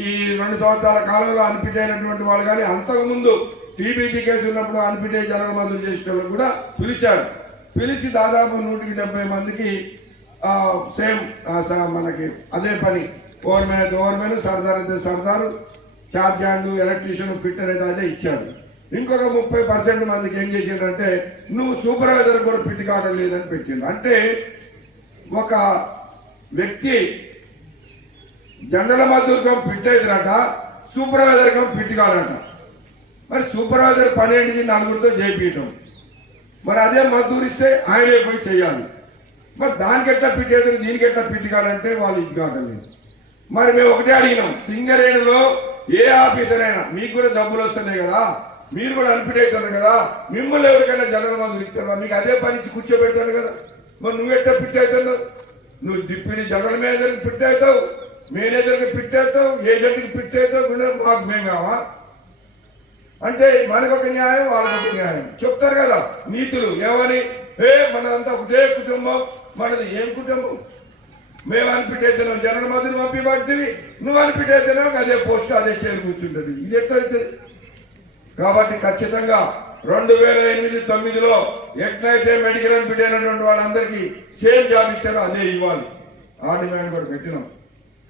ఈ 2 సంవత్సరాల కాలంలో అన్ఫిట్ అయినటువంటి వాళ్ళు కానీ అంతకుముందు టీబీటీ కేసు ఉన్నప్పుడు అన్ఫిట్ అయ్యి జనరల్ మందులు చేసే వాళ్ళు కూడా పిలిచారు. పిలిచి దాదాపు 170 మందికి సేమ్ మనకి అదే పని ఓవర్మెన్ అయితే ఓవర్మెన్, సర్దార్ అయితే సర్దారు, చార్జ్ హ్యాండ్, ఎలక్ట్రీషియన్, ఫిట్టర్ అయితే అదే ఇచ్చారు. ఇంకొక 30% మందికి ఏం చేసిందంటే నువ్వు సూపర్వైజర్ కూడా ఫిట్ కావడం లేదని పెట్టిండు. అంటే ఒక వ్యక్తి జనరల్ మద్దతు ఫిట్ అవుతారట, సూపర్వైజర్ ఫిట్ కాదట. మరి సూపర్వైజర్ పని ఏంటిది? నలుగురితో చేయించడం. మరి అదే మద్దతు ఇస్తే ఆయనే పోయి చేయాలి. మరి దానికి ఎట్లా ఫిట్ అవుతుంది, దీనికి ఎట్లా ఫిట్ కాదంటే వాళ్ళు ఇది కావట్లేదు. మరి మేము ఒకటే అడిగినాం, సింగరేణిలో ఏ ఆఫీసర్ అయినా మీకు కూడా డబ్బులు వస్తున్నాయి కదా, మీరు కూడా అన్ఫిట్ అవుతున్నారు కదా, మిమ్మల్ని ఎవరికైనా జనరల్ మందులు ఇస్తున్నా, మీకు అదే పని ఇచ్చి కూర్చోబెడతాను కదా. మరి నువ్వెట్టా ఫిట్ అవుతున్నావు? నువ్వు డిప్యూటీ జనరల్ మేనేజర్కి ఫిట్ అవుతావు, మేనేజర్కి ఫిట్ అవుతావు, ఏజెంట్కి ఫిట్ అవుతావు, మాకు మేము కావా అంటే మనకొక న్యాయం, వాళ్ళకొక న్యాయం చెప్తారు కదా నీతులు. ఏమని? మనంతా ఒకటే కుటుంబం, మనది ఏం కుటుంబం? మేము అన్ఫిట్ అవుతున్నాం, జనరల్ మందులు పంపి పడుతుంది, నువ్వు అన్ఫిట్ అవుతున్నావు, అదే పోస్ట్ అదే చేరు కూర్చుంటుంది. ఇది ఎట్లయితుంది? కాబట్టి ఖచ్చితంగా 2008-9లో ఎట్లయితే మెడికల్ అన్ఫిట్ అయినటువంటి వాళ్ళందరికీ సేమ్ జాబ్ ఇచ్చారో అదే ఇవ్వాలి. ఆ డిమాండ్ కూడా పెట్టినాం.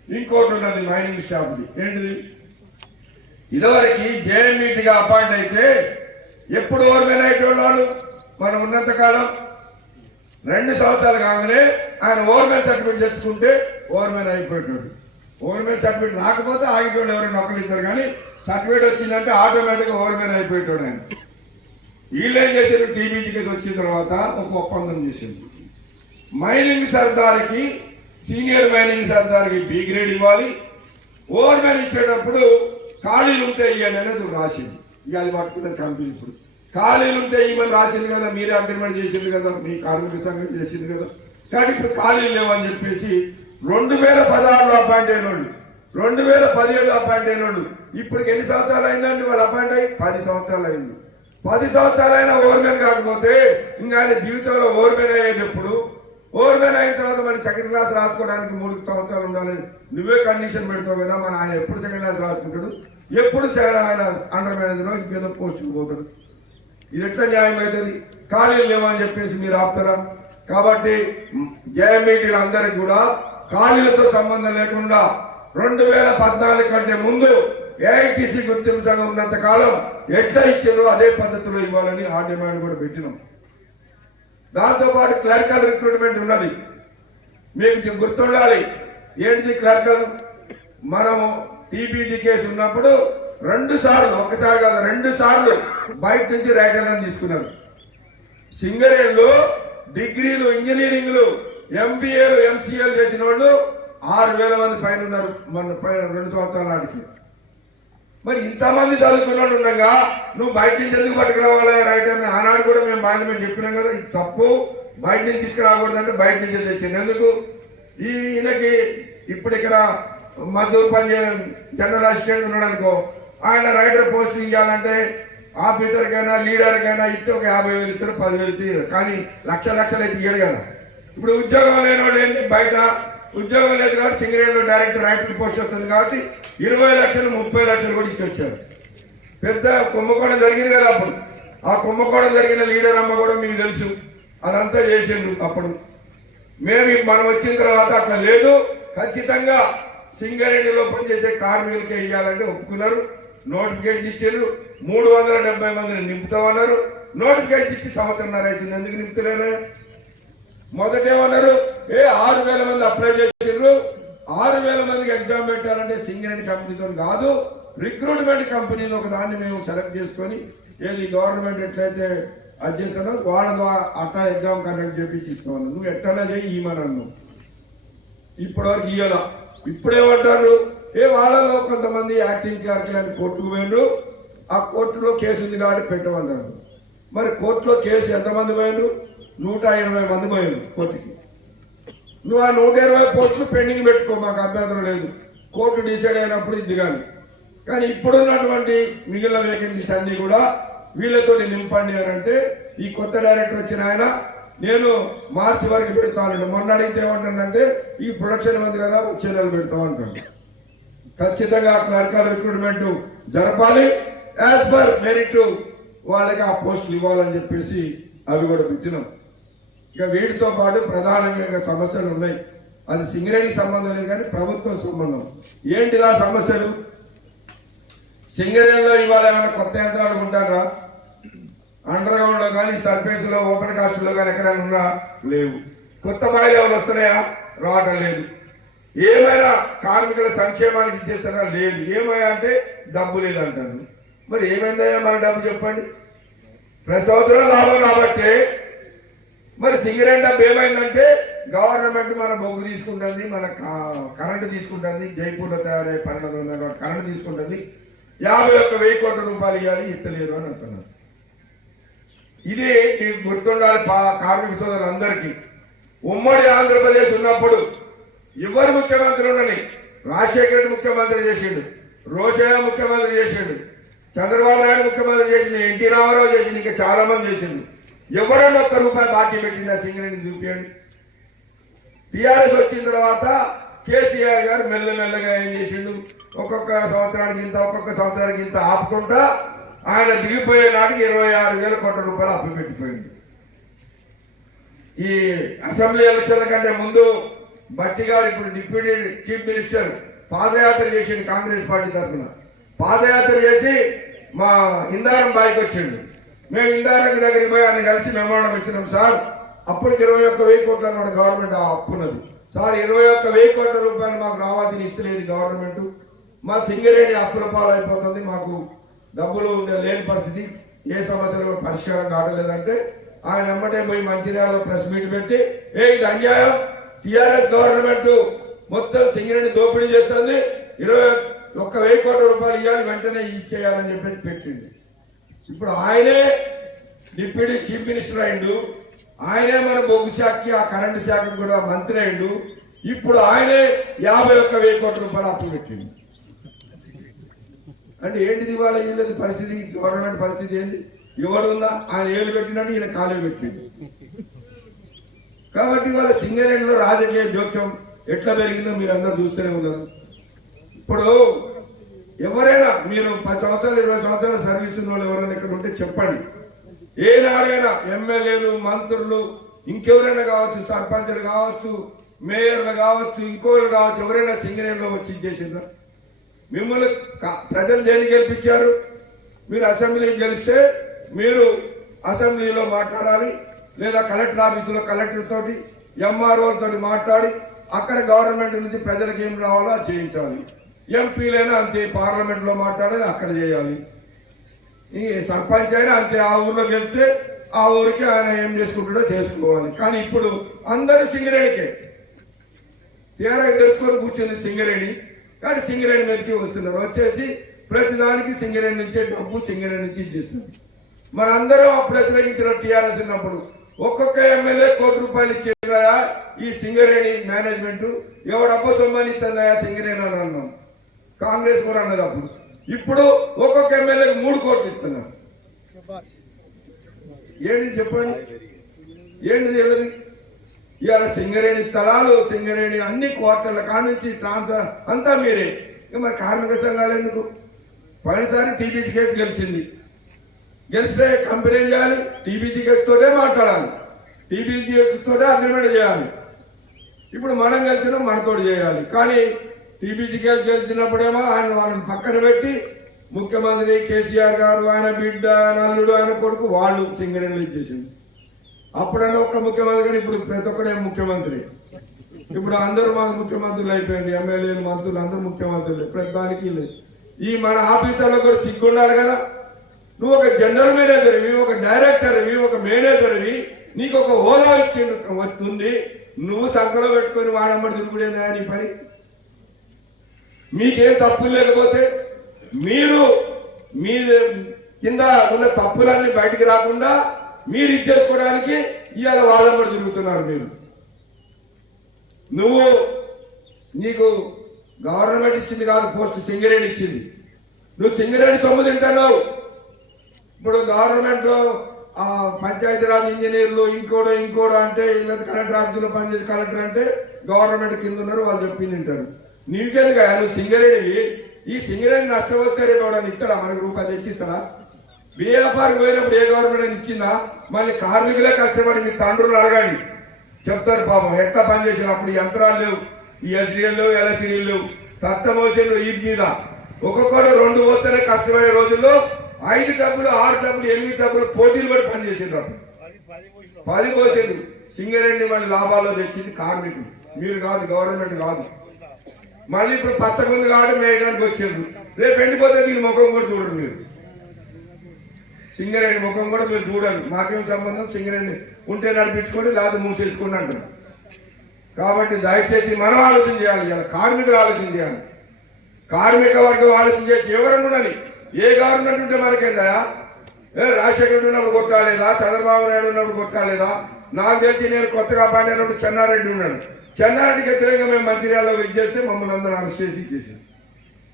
ఇంకోటి ఉన్నది మైనింగ్ స్టాఫ్ది. ఏంటిది? ఇదివరకు జేఎంఈటీగా అపాయింట్ అయితే ఎప్పుడు ఓవర్మెన్ అయ్యేటోళ్ళు మనం ఉన్నంతకాలం 2 సంవత్సరాలు కాగానే ఆయన ఓవర్మెన్ సర్టిఫికేట్ తెచ్చుకుంటే ఓవర్మెన్ అయిపోయేటోడు. ఓవర్మెన్ సర్టిఫికేట్ రాకపోతే ఆగిపోయాడు, ఎవరైనా ఒకరు ఇద్దరు, కానీ సర్టిఫికేట్ వచ్చిందంటే ఆటోమేటిక్గా ఓవర్మెన్ అయిపోయేటోడు ఆయన. వీళ్ళు ఏం చేశారు? టీబీటీకి వచ్చిన తర్వాత ఒక ఒప్పందం చేసింది. మైనింగ్ సర్దార్కి, సీనియర్ మైనింగ్ సర్దార్కి బి గ్రేడ్ ఇవ్వాలి, ఓవర్మెన్ ఇచ్చేటప్పుడు ఖాళీలు ఉంటే ఇవ్వండి అనేది రాసింది. ఇక అది పట్టుకున్న కంపెనీ ఇప్పుడు ఖాళీలు ఉంటే ఇవ్వని రాసింది కదా, మీరే అగ్రిమెంట్ చేసింది కదా, మీ కార్మిక సంఘం చేసింది కదా. కానీ ఇప్పుడు ఖాళీలు లేవని చెప్పేసి 2016లో అపాయింట్ అయిన వాళ్ళు, 2017లో అపాయింట్ అయిన వాళ్ళు ఇప్పటికి ఎన్ని సంవత్సరాలు అయిందండి వాళ్ళు అపాయింట్ అయ్యి? 10 సంవత్సరాలు అయింది. 10 సంవత్సరాలైనా ఓవర్మెన్ కాకపోతే ఇంకా ఆయన జీవితంలో ఓవర్మెన్ అయ్యేది ఎప్పుడు? ఓవర్మెన్ అయిన తర్వాత మరి సెకండ్ క్లాస్ రాసుకోవడానికి 3 సంవత్సరాలు ఉండాలని నువ్వే కండిషన్ పెడతావు కదా. మన ఆయన ఎప్పుడు సెకండ్ క్లాస్ రాసుకుంటాడు? ఎప్పుడు ఆయన అండర్ మేనేజర్ ఇంకేదో పోస్టుకు పోతాడు? ఇది ఎట్లా న్యాయం అవుతుంది? ఖాళీలు లేవని చెప్పేసి మీరు ఆపుతారా? కాబట్టి జేఎంఈటీలు అందరికి కూడా ఖాళీలతో సంబంధం లేకుండా 2014 కంటే ముందు ఏఐటీసీ గుర్తింపు సంఘం ఉన్నంత కాలం ఎట్లా ఇచ్చారో అదే పద్ధతిలో ఇవ్వాలని ఆ డిమాండ్ కూడా పెట్టినాం. దాంతోపాటు క్లరికల్ రిక్రూట్మెంట్ ఉన్నది. మీకు గుర్తుండాలి. ఏంటిది క్లరికల్? మనము టీబీటీ కేసు ఉన్నప్పుడు 2 సార్లు, ఒకసారి కాదు 2 సార్లు బయట నుంచి రైటర్లను తీసుకున్నారు. సింగరేణిలో డిగ్రీలు, ఇంజనీరింగ్లు, ఎంబీఏలు, ఎంసీఏలు చేసిన వాళ్ళు 6000 మంది పైన ఉన్నారు మన 2 సంవత్సరాల నాటికి. మరి ఇంతమంది చదువుకున్న వాళ్ళు ఉండగా నువ్వు బయట నుంచి ఎందుకు పట్టుకురావాలి రైటర్ని? ఆనాడు కూడా మేము బాగా చెప్పినాం కదా, ఇది తప్పు, బయట నుంచి తీసుకురాకూడదంటే బయట నుంచి తెచ్చింది. ఎందుకు? ఈయనకి ఇప్పుడు ఇక్కడ మద్దతు పని జనరల్ అసిస్టెంట్ ఉన్నాడు అనుకో, ఆయన రైటర్ పోస్ట్ ఇవ్వాలంటే ఆఫీసర్కైనా లీడర్కైనా ఇస్తే ఒక 50,000 ఇస్తారు, 10,000 ఇస్తారు, కానీ లక్షలు అయితే ఇయ్యడు కదా. ఇప్పుడు ఉద్యోగం లేని వాళ్ళు ఏంటి? బయట ఉద్యోగం లేదు కాబట్టి సింగరేణిలో డైరెక్ట్ రైటర్ పోస్ట్ వస్తుంది కాబట్టి 20 లక్షలు 30 లక్షలు కూడా ఇచ్చి వచ్చారు. పెద్ద కుంభకోణం జరిగింది కదా అప్పుడు. ఆ కుంభకోణం జరిగిన లీడర్ అమ్మ కూడా మీకు తెలుసు, అదంతా చేసిండ్రు అప్పుడు. మనం వచ్చిన తర్వాత అట్లా లేదు, ఖచ్చితంగా సింగరేణిలో పనిచేసే కార్మికులకే ఇవ్వాలంటే ఒప్పుకున్నారు. నోటిఫికేషన్ ఇచ్చారు. 370 మందిని నింపుతామన్నారు. నోటిఫికేషన్ ఇచ్చి 1.5 సంవత్సరం అవుతుంది. ఎందుకు నింపుతలేరు? మొదటేమన్నారు? 6,000 మంది అప్లై చేసారు, 6,000 మందికి ఎగ్జామ్ పెట్టాలంటే సింగరేణి కంపెనీతో కాదు, రిక్రూట్మెంట్ కంపెనీని ఒక దాన్ని మేము సెలెక్ట్ చేసుకొని ఏది గవర్నమెంట్ ఎట్లయితే అది చేస్తానో వాళ్ళ ద్వారా అట్లా ఎగ్జామ్ కండక్ట్ చేసి తీసుకోవాలి. నువ్వు ఎట్లా చేయి ఇవ్వమన్నాను. ఇప్పటివరకు ఇవ్వాల. ఇప్పుడేమంటారు? వాళ్ళలో కొంతమంది యాక్టింగ్ క్లర్క్ అని కోర్టుకు పోయిండ్రు, ఆ కోర్టులో కేసు ఉంది కాబట్టి పెట్టమంటారు. మరి కోర్టులో కేసు ఎంతమంది పోయిండ్రు? 120 మంది పోయిండ్రు కోర్టుకి. నువ్వు ఆ 120 పోస్టులు పెండింగ్ పెట్టుకో, మాకు అభ్యంతరం లేదు, కోర్టు డిసైడ్ అయినప్పుడు ఇది దిగాలి. కానీ ఇప్పుడున్నటువంటి మిగిలిన వేకెన్సీస్ అన్ని కూడా వీళ్ళతో నింపండి అని అంటే ఈ కొత్త డైరెక్టర్ వచ్చిన ఆయన నేను మార్చి వరకు పెడతాను. మొన్న అడిగితే ఏమంటానంటే ఈ ప్రొడక్షన్ మంది కదా వచ్చే నెల పెడతాం అంటాను. ఖచ్చితంగా క్లర్కల్ రిక్రూట్మెంట్ జరపాలి, యాజ్ పర్ మెరిట్ వాళ్ళకి ఆ పోస్టులు ఇవ్వాలని చెప్పేసి అవి కూడా పెట్టినాం. ఇక వీటితో పాటు ప్రధానంగా సమస్యలు ఉన్నాయి. అది సింగరేణికి సంబంధం లేదు కానీ ప్రభుత్వం సంబంధం. ఏంటిదా సమస్యలు? సింగరేణిలో ఇవాళ ఏమైనా కొత్త యంత్రాలు ఉంటారా? అండర్ గ్రౌండ్ లో కానీ సర్ఫేస్ లో ఓపెన్ కాస్ట్ లో కానీ ఎక్కడైనా ఉన్నా లేవు. కొత్త మహిళలు ఏమైనా వస్తున్నాయా? రావటం లేదు. ఏమైనా కార్మికుల సంక్షేమానికి ఇచ్చేస్తారా? లేదు. ఏమయ్యా అంటే డబ్బు లేదంటారు. మరి ఏమైందయ్యా మన డబ్బు చెప్పండి? ప్రతి సంవత్సరం లాభం కాబట్టి మరి సింగరేణి డబ్బు ఏమైందంటే గవర్నమెంట్ మన బొగ్గు తీసుకుంటుంది, మన కరెంటు తీసుకుంటుంది, జైపూర్లో తయారయ్యే 1200 కరెంటు తీసుకుంటుంది, 51,000 కోట్ల రూపాయలు ఇవ్వాలి, ఇస్తలేరు అని అంటున్నారు. ఇది గుర్తుండాలి కార్మిక సోదరులందరికీ. ఉమ్మడి ఆంధ్రప్రదేశ్ ఉన్నప్పుడు ఎవరు ముఖ్యమంత్రి ఉండని, రాజశేఖర రెడ్డి ముఖ్యమంత్రి చేసిండు, రోషయ్య ముఖ్యమంత్రి చేసిండు, చంద్రబాబు నాయుడు ముఖ్యమంత్రి చేసిండు, ఎన్టీ రామారావు చేసిండు, ఇంకా చాలా మంది చేసిండు. ఎవరైనా ₹1 బాకీ పెట్టిందా సింగరేణి చూపించండి. టీఆర్ఎస్ వచ్చిన తర్వాత కేసీఆర్ గారు మెల్లమెల్లగా ఏం చేసిండు, ఒక్కొక్క సంవత్సరానికి ఇంత ఆపుకుంటా ఆయన దిగిపోయే నాటికి 26,000 కోట్ల రూపాయలు అప్పు పెట్టిపోయింది. ఈ అసెంబ్లీ ఎలక్షన్ల కంటే ముందు భట్టి గారు, ఇప్పుడు డిప్యూటీ చీఫ్ మినిస్టర్, పాదయాత్ర చేసిండు కాంగ్రెస్ పార్టీ తరఫున. పాదయాత్ర చేసి మా ఇందారం బాయికి వచ్చిండు. మేము ఇందారం దగ్గరికి పోయి ఆయన కలిసి మెమోరాండం ఇచ్చినాం. సార్ అప్పటికి 21,000 కోట్ల గవర్నమెంట్ అప్పున్నది. సార్ 21,000 కోట్ల రూపాయలు మాకు రావాల్సిన ఇస్తలేదు గవర్నమెంట్. మా సింగరేణి అప్పుల పాలైపోతుంది, మాకు డబ్బులు లేని పరిస్థితి, ఏ సమస్యలు పరిష్కారం కావట్లేదంటే ఆయన ఎమ్మటే పోయి మంచిర్యాలలో ప్రెస్ మీట్ పెట్టి ఇది అన్యాయం, టీఆర్ఎస్ గవర్నమెంట్ మొత్తం సింగరేణి దోపిడీ చేస్తుంది, 21,000 కోట్ల రూపాయలు ఇవ్వాలి, వెంటనే ఇచ్చేయాలని చెప్పేసి పెట్టింది. ఇప్పుడు ఆయనే డిప్యూటీ చీఫ్ మినిస్టర్ అయిండు, ఆయనే మన బొగ్గు శాఖకి ఆ కరెంటు శాఖకి కూడా మంత్రి అయిండు. ఇప్పుడు ఆయనే 51,000 కోట్ల రూపాయలు అప్పు పెట్టిండు. అంటే ఏంటిది ఇవాళ వీళ్ళది పరిస్థితి? గవర్నమెంట్ పరిస్థితి ఏంటి? ఎవడున్నా ఆయన ఏళ్ళు పెట్టినట్టు ఈయన కాలే పెట్టిండు. కాబట్టి ఇవాళ సింగరేణిలో రాజకీయ జోక్యం ఎట్లా పెరిగిందో మీరు అందరూ చూస్తూనే ఉన్నారు. ఇప్పుడు ఎవరైనా మీరు 10 సంవత్సరాలు 20 సంవత్సరాల సర్వీస్ ఉన్న వాళ్ళు ఎవరైనా ఇక్కడ ఉంటే చెప్పండి. ఏనాడైనా ఎమ్మెల్యేలు, మంత్రులు, ఇంకెవరైనా కావచ్చు, సర్పంచులు కావచ్చు, మేయర్లు కావచ్చు, ఇంకోళ్ళు కావచ్చు, ఎవరైనా సింగరేణిలో వచ్చి చేసిందా? మిమ్మల్ని ప్రజలు దేనికి గెలిపించారు? మీరు అసెంబ్లీకి గెలిస్తే మీరు అసెంబ్లీలో మాట్లాడాలి, లేదా కలెక్టర్ ఆఫీసులో కలెక్టర్ తోటి, ఎంఆర్ఓ తోటి మాట్లాడి అక్కడ గవర్నమెంట్ నుంచి ప్రజలకు ఏం రావాలో అది చేయించాలి. ఎంపీలైనా అంతే, పార్లమెంట్లో మాట్లాడాలి, అక్కడ చేయాలి. ఈ సర్పంచ్ అయినా అంతే, ఆ ఊర్లో గెలిస్తే ఆ ఊరికి ఆయన ఏం చేసుకుంటాడో చేసుకోవాలి. కానీ ఇప్పుడు అందరూ సింగరేణికే తీరా తెలుసుకొని కూర్చుంది సింగరేణి. కానీ సింగరేణి మీదకి వస్తున్నారు, వచ్చేసి ప్రతిదానికి సింగరేణి నుంచే డబ్బు, సింగరేణి నుంచి ఇచ్చేస్తుంది. మన అందరం అప్పుడు వ్యతిరేకించిన టీఆర్ఎస్ ఉన్నప్పుడు ఒక్కొక్క ఎమ్మెల్యే ₹1,00,00,000 ఇచ్చేదాయా ఈ సింగరేణి మేనేజ్మెంట్, ఎవడబ్బ సొమ్మని ఇస్తుందయా సింగరేణి అని అన్నాం. కాంగ్రెస్ కూడా అన్నది అప్పుడు. ఇప్పుడు ఒక్కొక్క ఎమ్మెల్యేకి 3 కోట్లు ఇస్తున్నారు. ఏంటి చెప్పండి, ఏంటిది వెళ్ళదు? ఇవాళ సింగరేణి స్థలాలు, సింగరేణి అన్ని క్వార్టర్ల కానుంచి ట్రాన్స్ఫర్ అంతా మీరే. మరి కార్మిక సంఘాలు ఎందుకు? పోయినసారి టీబీజీ కేసు గెలిచింది, గెలిస్తే కంపెనీ ఏం చేయాలి? టీబీజీ కేసు తోటే మాట్లాడాలి, టీబీజీ కేసు తోటే అగ్రిమెంట్ చేయాలి. ఇప్పుడు మనం గెలిచినాం, మనతోటి చేయాలి. కానీ టీబీజీ కేసు గెలిచినప్పుడేమో వాళ్ళని పక్కన పెట్టి ముఖ్యమంత్రి కేసీఆర్ గారు, ఆయన బిడ్డ, ఆయన అల్లుడు, ఆయన కొడుకు వాళ్ళు సింగరేణిలో ఇచ్చేసింది. అప్పుడన్నా ఒక్క ముఖ్యమంత్రి, కానీ ఇప్పుడు ప్రతి ఒక్కడే ముఖ్యమంత్రి. ఇప్పుడు అందరూ మాకు ముఖ్యమంత్రులు అయిపోయింది, ఎమ్మెల్యేలు, మంత్రులు అందరూ ముఖ్యమంత్రులు. ప్రతి దానికి ఈ మన ఆఫీసర్లో కూడా సిగ్గు ఉండాలి కదా. నువ్వు ఒక జనరల్ మేనేజర్వి, ఒక డైరెక్టర్వి, ఒక మేనేజర్వి, నీకు ఒక హోదా ఉంది, నువ్వు సంకలో పెట్టుకొని వాడమ్మడి తిరుగుడేనా నీ పని? మీకేం తప్పులు లేకపోతే మీరు మీ కింద ఉన్న తప్పులన్నీ బయటికి రాకుండా మీరు ఇచ్చేసుకోవడానికి ఇవాళ వాళ్ళమ్మడి తిరుగుతున్నారు. మీరు నువ్వు నీకు గవర్నమెంట్ ఇచ్చింది కాదు, పోస్ట్ సింగరేణి ఇచ్చింది. నువ్వు సింగరేణి సొమ్ము తింటున్నావు. ఇప్పుడు గవర్నమెంట్ పంచాయతీరాజ్ ఇంజనీర్లు ఇంకోడు అంటే, లేదా కలెక్టర్ ఆఫీసులో పనిచేసే కలెక్టర్ అంటే గవర్నమెంట్ కింద ఉన్నారు, వాళ్ళు చెప్పింది తింటారు. నీకెందుకు నువ్వు సింగరేణివి, ఈ సింగరేణి నష్టం వస్తే రేపు ఎవడని ఇస్తాడా, మనకు రూపాయలు తెచ్చిస్తాడా? బీఎఫ్ఆర్కి పోయినప్పుడు ఏ గవర్నమెంట్ అని ఇచ్చిందా? మళ్ళీ కార్మికులే కష్టపడి మీ తండ్రులు అడగండి, చెప్తారు పాపం ఎట్లా పనిచేసినప్పుడు. యంత్రాలు లేవు, ఈ ఎస్డిఎల్ లేవు, ఎలక్ట్రికల్ లేవు, తట్టమోసేలు వీటి మీద ఒక్కొక్కరు 2 పోతేనే కష్టమయ్యే రోజుల్లో 5 డబ్బులు 6 డబ్బులు 8 డబ్బులు పోటీలు కూడా పనిచేసిండ్రు. 10 పోసేది సింగరేణి మళ్ళీ లాభాల్లో తెచ్చింది కార్మికులు, మీరు కాదు, గవర్నమెంట్ కాదు. మళ్ళీ ఇప్పుడు పచ్చగుంది కాబట్టి మేయడానికి వచ్చారు, రేపు ఎండిపోతే దీని ముఖం కూడా చూడరు మీరు. సింగరేణి ముఖం కూడా మీరు చూడాలి. మాకేం సంబంధం, సింగరేణి ఉంటే నడిపించుకోండి, లేకపోతే మూసేసుకోండి అంటున్నారు. కాబట్టి దయచేసి మనం ఆలోచన చేయాలి, ఇలా కార్మికులు ఆలోచన చేయాలి, కార్మిక వర్గం ఆలోచన చేసి ఎవరన్నా ఉండాలి. ఏ గవర్నమెంట్ ఉంటే మనకేందా, రాజశేఖర్ ఉన్నప్పుడు కొట్టాలేదా, చంద్రబాబు నాయుడు ఉన్నప్పుడు కొట్టాలేదా? నాకు తెలిసి నేను కొత్తగా పాడినప్పుడు చెన్నారెడ్డి ఉన్నాడు, చెన్నారెడ్డికి వ్యతిరేకంగా మేము మంచిర్యాలలో విజ్ చేస్తే మమ్మల్ని అందరూ అరెస్ట్ చేసి చేశారు.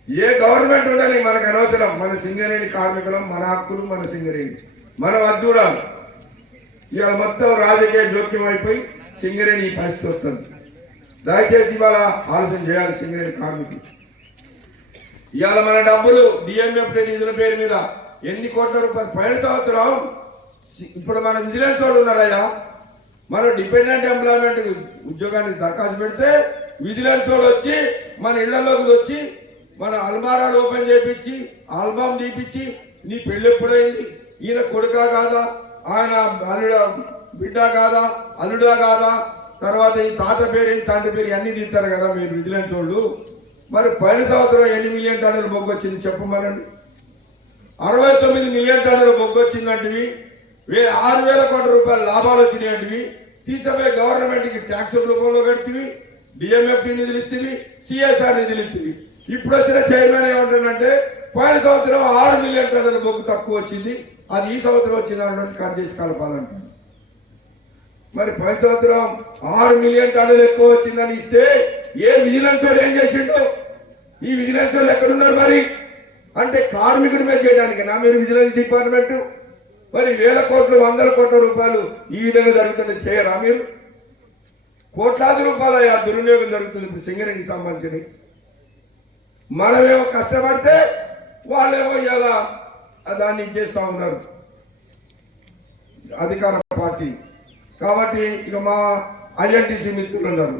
ఏ గవర్నమెంట్ ఉండాలి మనకు అనవసరం, మన సింగరేణి కార్మికులం, మన హక్కులు, మన సింగరేణి మనం అది చూడాలి. ఇవాళ మొత్తం రాజకీయ జోక్యం అయిపోయి సింగరేణి ఈ పరిస్థితి వస్తుంది. దయచేసి ఇవాళ ఆలోచన చేయాలి సింగరేణి కార్మికులు. ఇవాళ మన డబ్బులు డిఎంఎఫ్టీ నిధుల పేరు మీద ఎన్ని కోట్ల రూపాయలు పైన సంవత్సరం. ఇప్పుడు మన విజిలెన్స్ వాళ్ళు ఉన్నారయ్యా, మనం డిపెండెంట్ ఎంప్లాయ్మెంట్ ఉద్యోగానికి దరఖాస్తు పెడితే విజిలెన్స్ వాళ్ళు వచ్చి మన ఇళ్లలోకి వచ్చి మన అల్మారాలు ఓపెన్ చేయించి ఆల్బమ్ తీపిచ్చి నీ పెళ్ళి ఎప్పుడైంది, ఈయన కొడుకా కాదా, ఆయన అల్లుడా బిడ్డ కాదా, అల్లుడా కాదా, తర్వాత ఈ తాత పేరు ఏంటి, తండ్రి పేరు అన్ని తీస్తారు కదా మీరు విజిలెన్స్ వాళ్ళు. మరి పైన సంవత్సరం 8 మిలియన్ టన్నులు బొగ్గు వచ్చింది చెప్పమనండి. 69 మిలియన్ టన్నుల బొగ్గు వచ్చిందంటివి, 6,000 కోట్ల రూపాయల లాభాలు వచ్చినాయంటివి, తీసిపోయి గవర్నమెంట్కి ట్యాక్స్ రూపంలో కడితివి, డిఎంఎఫ్టీ నిధులు ఇచ్చివి, సిఎస్ఆర్ నిధులు ఇచ్చివి. ఇప్పుడు వచ్చిన చైర్మన్ ఏమంటాడంటే పోయిన సంవత్సరం 6 మిలియన్ టన్నుల బొగ్గు తక్కువ వచ్చింది, అది ఈ సంవత్సరం వచ్చింది అన్నది కట్ చేసి కలపాలంటారు. మరి పోయిన సంవత్సరం 6 మిలియన్ టన్నులు ఎక్కువ వచ్చిందని ఇస్తే ఏ విజిలెన్స్ వాళ్ళు ఏం చేసిండు? ఈ విజిలెన్స్ వాళ్ళు ఎక్కడున్నారు మరి? అంటే కార్మికుడి మీద చేయడానికి నా మీరు విజిలెన్స్ డిపార్ట్మెంట్ మరి 1000 కోట్లు 100 కోట్ల రూపాయలు ఈ విధంగా జరుగుతుంది చేయరా మీరు? కోట్లాది రూపాయల దుర్వినియోగం జరుగుతుంది ఇప్పుడు సింగరేణికి సంబంధించి. మనమేమో కష్టపడితే వాళ్ళేమో ఇలా దాన్ని చేస్తూ ఉన్నారు అధికార పార్టీ. కాబట్టి ఇక మా ఐఎన్టీసీ మిత్రులు ఉన్నారు,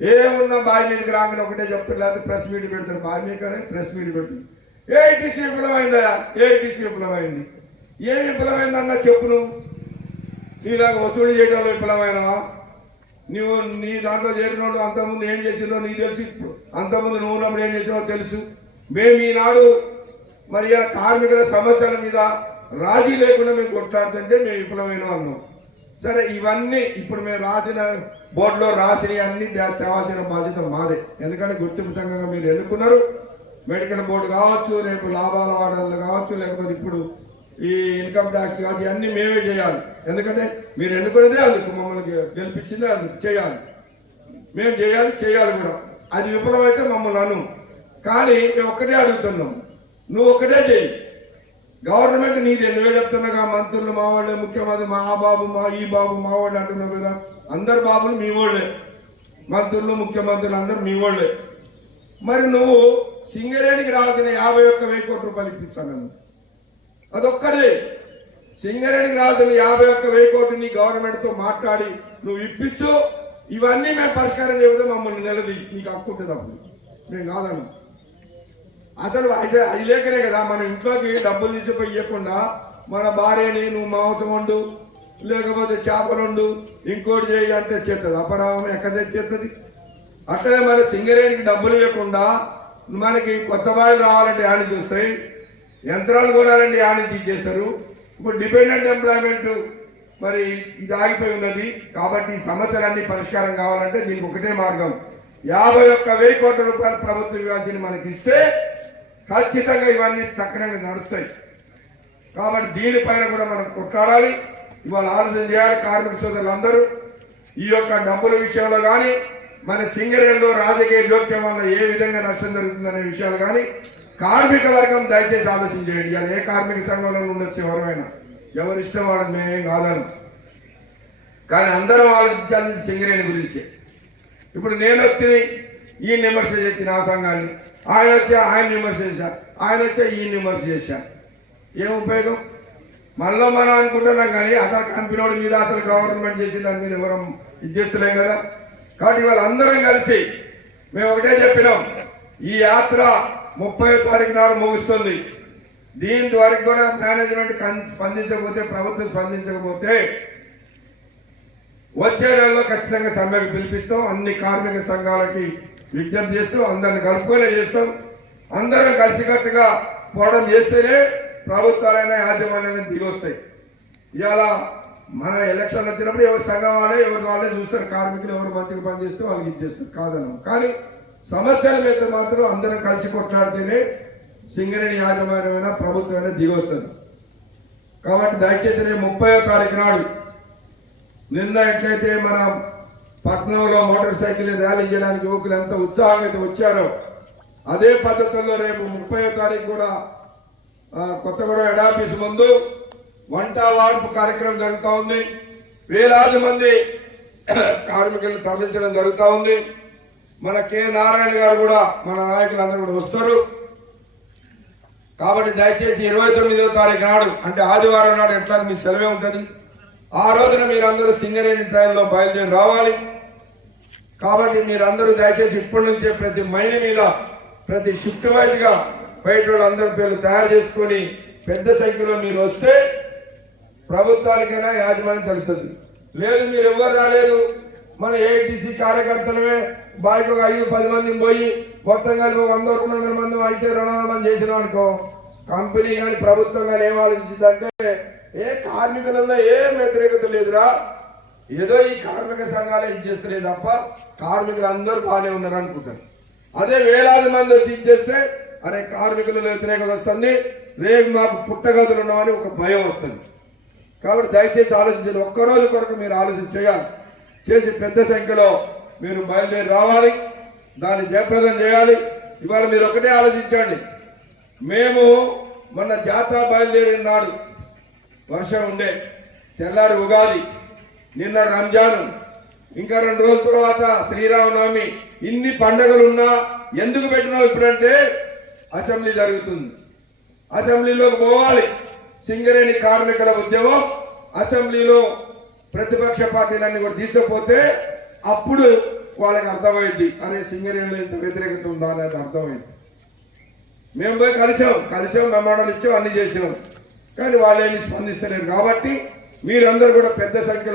ఏమున్నా బావి మీదకి రాగానే ఒకటే చెప్తారు, లేకపోతే ప్రెస్ మీట్ పెడతారు, బావి మీద కానీ ప్రెస్ మీట్ పెడతారు. ఏఐటీసీ విఫలమైందా? ఏఐటీసీ విఫలమైంది. ఏం విఫలమైందన్నా చెప్పు. నువ్వు నీలాగా వసూలు చేయడంలో విఫలమైనా? నువ్వు నీ దాంట్లో చేరిన వాళ్ళు అంతకుముందు ఏం చేసినో నీకు తెలుసు, అంతకుముందు నువ్వు ఉన్నప్పుడు ఏం చేసినో తెలుసు. మేము ఈనాడు మరి కార్మికుల సమస్యల మీద రాజీ లేకుండా మేము కొట్లాడుతుంటే మేము విఫలమైన అన్నాం. సరే, ఇవన్నీ ఇప్పుడు మేము రాసిన బోర్డులో రాసినవి అన్ని తేవాల్సిన బాధ్యత మాదే. ఎందుకంటే గుర్తింపు సంఘంగా మీరు ఎన్నుకున్నారు. మెడికల్ బోర్డు కావచ్చు, రేపు లాభాల వాడలు కావచ్చు, లేకపోతే ఇప్పుడు ఈ ఇన్కమ్ ట్యాక్స్ కావచ్చు, ఇవన్నీ మేమే చేయాలి. ఎందుకంటే మీరు ఎన్నుకున్నదే అందుకు, మమ్మల్ని గెలిపించిందే అందుకు చేయాలి. మేము చేయాలి కూడా. అది విఫలమైతే మమ్మల్ని అను. కానీ మేము ఒక్కటే అడుగుతున్నాం, నువ్వు ఒక్కటే చేయి. గవర్నమెంట్ నీదే, నువ్వే చెప్తున్నాగా మంత్రులు మా వాళ్ళే, ముఖ్యమంత్రి మా ఆ బాబు మా ఈ బాబు మా వాళ్ళు అంటున్నావు కదా. అందరు బాబులు మీ వాళ్ళే, మంత్రులు ముఖ్యమంత్రులు అందరూ మీ వాళ్ళే. మరి నువ్వు సింగరేణికి రావాల్సిన 51,000 కోట్ల రూపాయలు ఇప్పించాను, అదొక్కడే. సింగరేణికి రావాల్సిన 51,000 కోట్లు నీ గవర్నమెంట్తో మాట్లాడి నువ్వు ఇప్పించు. ఇవన్నీ మేము పరిష్కారం చేయకపోతే మమ్మల్ని నిలది, నీకు హక్కు ఉంటుంది. అప్పుడు మేము కాదన్నా. అసలు అది లేకనే కదా మన ఇంట్లోకి డబ్బులు తీసిపోయి ఇవ్వకుండా మన భార్యని నువ్వు మాంసం వండు, లేకపోతే చేపలు వండు, ఇంకోటి చేయి అంటే చేస్తుంది. అపరామం ఎక్కడ తెచ్చేస్తుంది? అట్లనే మన సింగరేణికి డబ్బులు ఇవ్వకుండా మనకి కొత్త బాయిలు రావాలంటే ఆని చూస్తాయి, యంత్రాలు కొనాలంటే ఆని తీసేస్తారు. ఇప్పుడు డిపెండెంట్ ఎంప్లాయ్మెంట్ మరి ఇది ఆగిపోయి ఉన్నది. కాబట్టి ఈ సమస్యలన్నీ పరిష్కారం కావాలంటే దీనికి ఒకటే మార్గం, 51,000 కోట్ల రూపాయలు ప్రభుత్వం ఇవ్వాల్సింది మనకి ఇస్తే ఖచ్చితంగా ఇవన్నీ సక్రమంగా నడుస్తాయి. కాబట్టి దీనిపైన కూడా మనం కొట్లాడాలి, ఇవాళ ఆలోచన చేయాలి. కార్మిక సోదరులందరూ ఈ యొక్క డబ్బుల విషయంలో కానీ, మన సింగరేణిలో రాజకీయ జోక్యం వల్ల ఏ విధంగా నష్టం జరుగుతుందనే విషయాలు కానీ కార్మిక వర్గం దయచేసి ఆలోచన చేయండి. ఇవాళ ఏ కార్మిక సంఘంలో ఉండొచ్చు, ఎవరైనా ఎవరిష్టం వాళ్ళకి మేమేం కాదని, కానీ అందరం ఆలోచించాలి సింగరేణి గురించి. ఇప్పుడు నేను వచ్చి ఈయన విమర్శ చేసి నా సంఘాన్ని, ఆయన వచ్చి ఆయన విమర్శ చేశా, ఆయన వచ్చి ఈయన విమర్శ చేశా. ఏం ఉపయోగం? మనలో మనం అనుకుంటున్నాం కానీ అసలు కంపెనీ మీద అసలు గవర్నమెంట్ చేసి దాని మీద ఎవరం ఇది చేస్తలేం కదా. కాబట్టి వాళ్ళందరం కలిసి మేము ఒకటే చెప్పినాం, ఈ యాత్ర 30వ తారీఖు నాడు ముగుస్తుంది. దీని వరకు కూడా మేనేజ్మెంట్ స్పందించకపోతే, ప్రభుత్వం స్పందించకపోతే వచ్చే నెలలో ఖచ్చితంగా సమ్మెకు పిలిపిస్తాం. అన్ని కార్మిక సంఘాలకి విజ్ఞప్తి చేస్తూ అందరిని కలుపుకొనే చేస్తాం. అందరం కలిసికట్టుగా పోవడం చేస్తేనే ప్రభుత్వాలైనా యాజమాన్యాలను దిగి వస్తాయి. ఇవాళ మన ఎలక్షన్ వచ్చినప్పుడు ఎవరు సంఘం వాళ్ళే చూస్తారు, కార్మికులు ఎవరు మంచిగా పనిచేస్తే వాళ్ళకి ఇచ్చేస్తారు కాదన్నాం. కానీ సమస్యల మీద మాత్రం అందరం కలిసి కొట్లాడితేనే సింగరేణి యాజమాన్యమైన ప్రభుత్వమైనా దిగి వస్తుంది. కాబట్టి దయచేసి 30వ తారీఖు నాడు నిన్న ఎట్లయితే మన పట్నంలో మోటార్ సైకిల్ ర్యాలీ చేయడానికి యువకులు ఎంత ఉత్సాహంగా అయితే వచ్చారో అదే పద్ధతుల్లో రేపు 30వ తారీఖు కూడా కొత్తగూడెం హెడ్ ఆఫీస్ ముందు వంట వార్పు కార్యక్రమం జరుగుతూ ఉంది. వేలాది మంది కార్మికులను తరలించడం జరుగుతూ ఉంది. మన కె నారాయణ గారు కూడా మన నాయకులందరూ కూడా వస్తారు. కాబట్టి దయచేసి 29వ తారీఖు నాడు అంటే ఆదివారం నాడు ఎట్లా మీ సెలవే ఉంటుంది, ఆ రోజున మీరందరూ సింగరేణి ట్రైన్లో బయలుదేరి రావాలి. కాబట్టి మీరందరూ దయచేసి ఇప్పటి నుంచే ప్రతి మైల్ మీద ప్రతి షిఫ్ట్ వైజ్గా బయట వాళ్ళందరి పేర్లు తయారు చేసుకొని పెద్ద సంఖ్యలో మీరు వస్తే ప్రభుత్వానికైనా యాజమాన్యం తెలుస్తుంది. లేదు మీరు ఎవరు రాలేదు, మన ఏఐటీసీ కార్యకర్తలమే బాయ్కి ఒక 5-10 మందిని పోయి మొత్తం కలిపి 100-200 మంది అయితే 200 మంది చేసినాం అనుకో, కంపెనీ కానీ ప్రభుత్వం కానీ ఏం ఆలోచించిందంటే కార్మికులలో ఏం వ్యతిరేకత లేదురా, ఏదో ఈ కార్మిక సంఘాలే ఇచ్చేస్తలేదు తప్ప కార్మికులు అందరూ బాగానే ఉన్నారు అనుకుంటారు. అదే వేలాది మంది వచ్చి ఇచ్చేస్తే అరే కార్మికులలో వ్యతిరేకత వస్తుంది, రేపు మాకు పుట్టగతులు ఉన్నామని ఒక భయం వస్తుంది. కాబట్టి దయచేసి ఆలోచించండి. ఒక్కరోజు కొరకు మీరు ఆలోచన చేయాలి, చేసి పెద్ద సంఖ్యలో మీరు బయలుదేరి రావాలి, దాన్ని జయప్రదం చేయాలి. ఇవాళ మీరు ఒకటే ఆలోచించండి, మేము మొన్న జాతర బయలుదేరిన నాడు వర్షం ఉండే, తెల్లారి ఉగాది, నిన్న రంజాను, ఇంకా 2 రోజుల తర్వాత శ్రీరామనవమి, ఇన్ని పండుగలున్నా ఎందుకు పెట్టినావు ఇప్పుడంటే అసెంబ్లీ జరుగుతుంది, అసెంబ్లీలోకి పోవాలి. సింగరేణి కార్మికుల ఉద్యమం అసెంబ్లీలో ప్రతిపక్ష పార్టీలన్నీ కూడా తీసుకుపోతే అప్పుడు వాళ్ళకి అర్థమైంది, అరే సింగరేణిలో ఇంత వ్యతిరేకత ఉందా అనేది అర్థమైంది. మేము పోయి కలిసాం మెమోరాలు ఇచ్చాం, అన్ని చేసాం, కానీ వాళ్ళు ఏమి స్పందిస్తలేరు. కాబట్టి మీరందరూ కూడా పెద్ద సంఖ్యలో